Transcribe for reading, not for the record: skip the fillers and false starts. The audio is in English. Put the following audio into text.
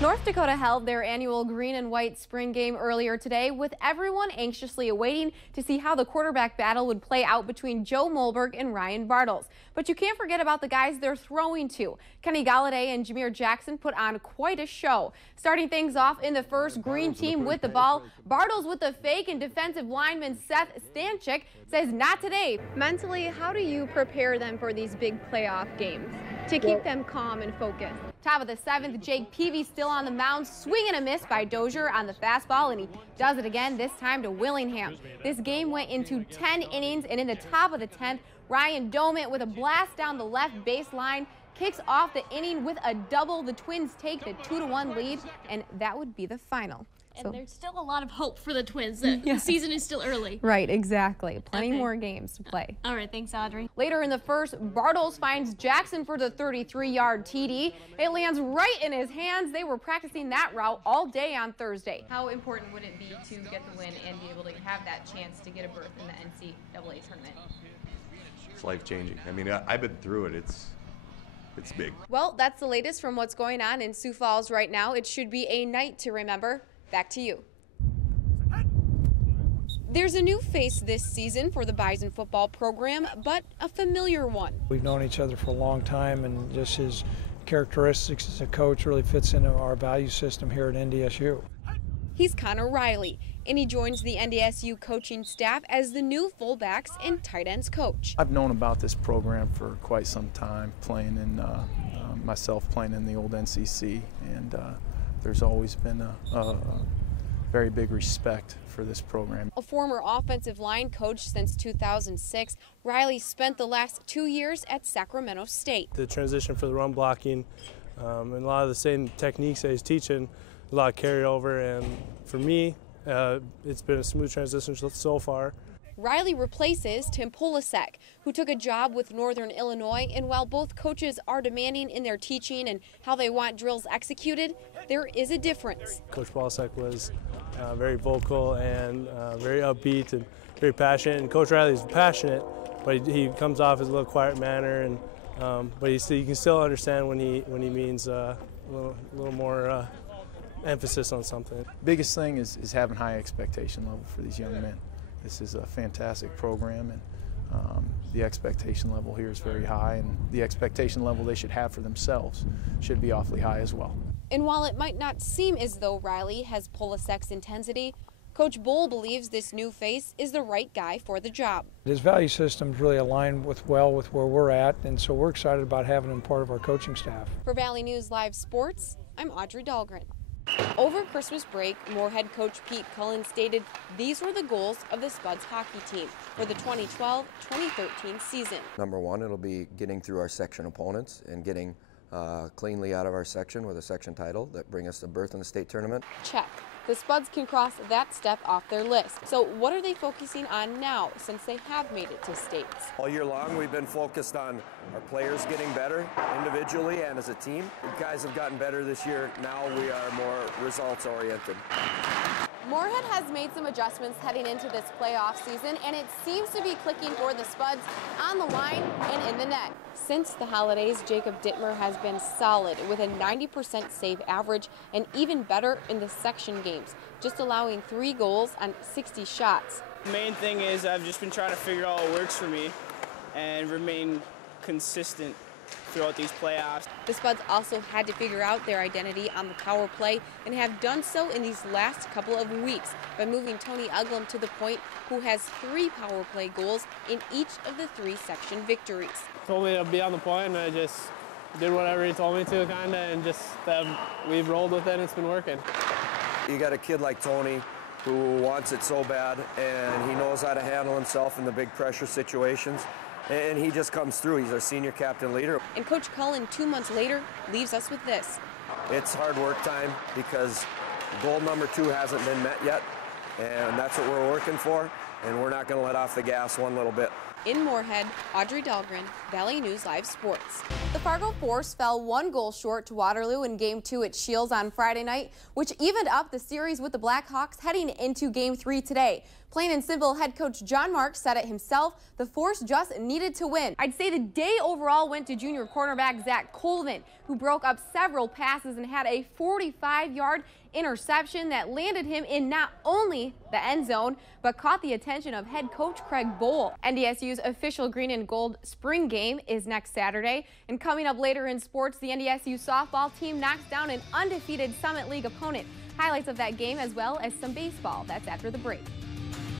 North Dakota held their annual green and white spring game earlier today, with everyone anxiously awaiting to see how the quarterback battle would play out between Joe Molberg and Ryan Bartles. But you can't forget about the guys they're throwing to. Kenny Galladay and Jameer Jackson put on quite a show. Starting things off in the first, green team with the ball. Bartles with the fake, and defensive lineman Seth Stanchik says not today. Mentally, how do you prepare them for these big playoff games to keep them calm and focused? Top of the seventh, Jake Peavy still on the mound, swing and a miss by Dozier on the fastball, and he does it again, this time to Willingham. This game went into 10 innings, and in the top of the 10th, Ryan Domit with a blast down the left baseline kicks off the inning with a double. The Twins take the 2-1 lead, and that would be the final. And there's still a lot of hope for the Twins. The season is still early. Right, exactly. Plenty more games to play. All right, thanks, Audrey. Later in the first, Bartles finds Jackson for the 33-yard TD. It lands right in his hands. They were practicing that route all day on Thursday. How important would it be to get the win and be able to have that chance to get a berth in the NCAA tournament? It's life-changing. I mean, I've been through it. It's big. Well, that's the latest from what's going on in Sioux Falls right now. It should be a night to remember. Back to you. There's a new face this season for the Bison football program, but a familiar one. We've known each other for a long time, and just his characteristics as a coach really fits into our value system here at NDSU. He's Connor Riley, and he joins the NDSU coaching staff as the new fullbacks and tight ends coach. I've known about this program for quite some time, playing in myself playing in the old NCC, and there's always been a very big respect for this program. A former offensive line coach since 2006, Riley spent the last 2 years at Sacramento State. The transition for the run blocking and a lot of the same techniques that he's teaching, a lot of carryover, and for me, it's been a smooth transition so far. Riley replaces Tim Polasek, who took a job with Northern Illinois, and while both coaches are demanding in their teaching and how they want drills executed, there is a difference. Coach Polasek was very vocal and very upbeat and very passionate, and Coach Riley is passionate, but he comes off as a little quiet manner, and but you can still understand when he means a little more emphasis on something. Biggest thing is having high expectation level for these young men. This is a fantastic program, and the expectation level here is very high, and the expectation level they should have for themselves should be awfully high as well. And while it might not seem as though Riley has Polasek's intensity, Coach Bull believes this new face is the right guy for the job. His value systems really align well with where we're at, and so we're excited about having him part of our coaching staff. For Valley News Live Sports, I'm Audrey Dahlgren. Over Christmas break, Moorhead coach Pete Cullen stated these were the goals of the Spuds hockey team for the 2012-2013 season. Number one, it'll be getting through our section opponents and getting cleanly out of our section with a section title that bring us the berth in the state tournament. Check. The Spuds can cross that step off their list. So what are they focusing on now since they have made it to states? All year long we've been focused on our players getting better individually and as a team. The guys have gotten better this year. Now we are more results oriented. Moorhead has made some adjustments heading into this playoff season, and it seems to be clicking for the Spuds on the line and in the net. Since the holidays, Jacob Dittmer has been solid with a 90% save average and even better in the section games, just allowing 3 goals on 60 shots. The main thing is I've just been trying to figure out what works for me and remain consistent throughout these playoffs. The Spuds also had to figure out their identity on the power play and have done so in these last couple of weeks by moving Tony Uglum to the point, who has 3 power play goals in each of the 3 section victories. Told me to be on the point, and I just did whatever he told me to, kind of, and just we've rolled with it, and it's been working. You got a kid like Tony who wants it so bad, and he knows how to handle himself in the big pressure situations. And he just comes through. He's our senior captain leader. And Coach Cullen, 2 months later, leaves us with this. It's hard work time because goal number 2 hasn't been met yet, and that's what we're working for, and we're not going to let off the gas one little bit. In Moorhead, Audrey Dahlgren, Valley News Live Sports. The Fargo Force fell 1 goal short to Waterloo in Game 2 at Shields on Friday night, which evened up the series with the Blackhawks heading into Game 3 today. Plain and simple, head coach John Marks said it himself, the Force just needed to win. I'd say the day overall went to junior cornerback Zach Colvin, who broke up several passes and had a 45-yard interception that landed him in not only the end zone, but caught the attention of head coach Craig Bohl. NDSU's official green and gold spring game is next Saturday. And coming up later in sports, the NDSU softball team knocks down an undefeated Summit League opponent. Highlights of that game as well as some baseball. That's after the break.